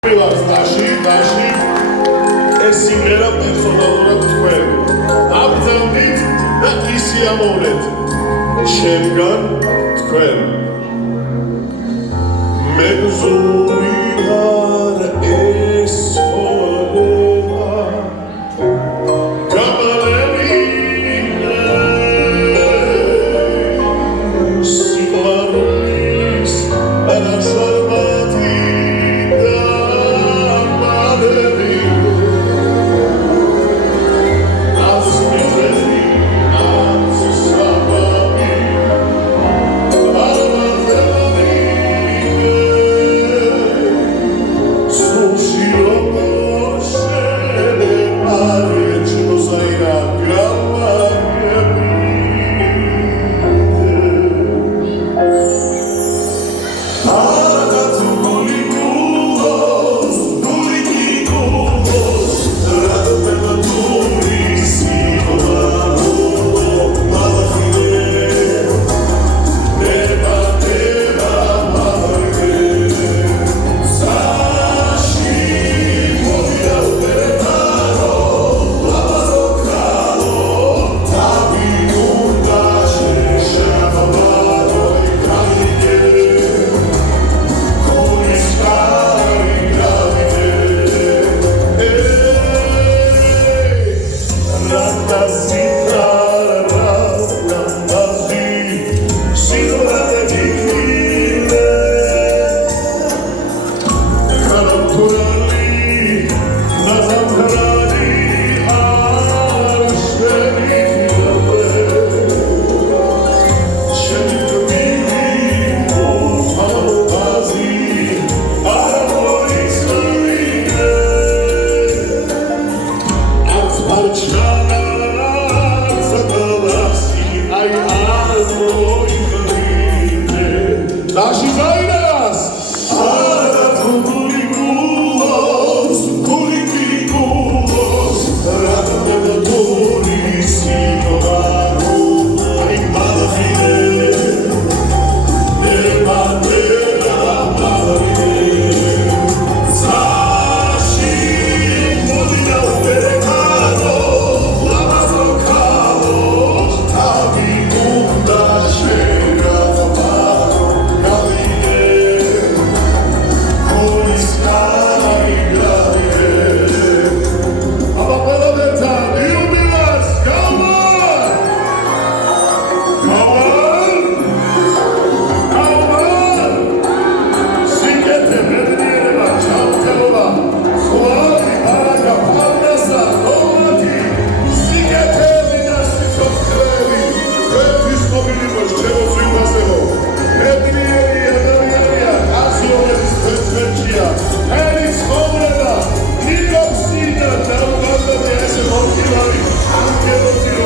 Dashi, es simrela personalურად თქვენ. Აბრძანდით და ისი ამოვნეთ. შემგან თქვენ. მეგზური არ ეს ხოლება. გამალები სიყვარულის არასალმათი Dashi Zainas! Aratuli gulos, kuliki gulos, Ratadeva duri sinovaru, Ai malafine, Ematera malafine, Zashi, Molina uperekado, Lamazo kalo, Tavi unda shega Anche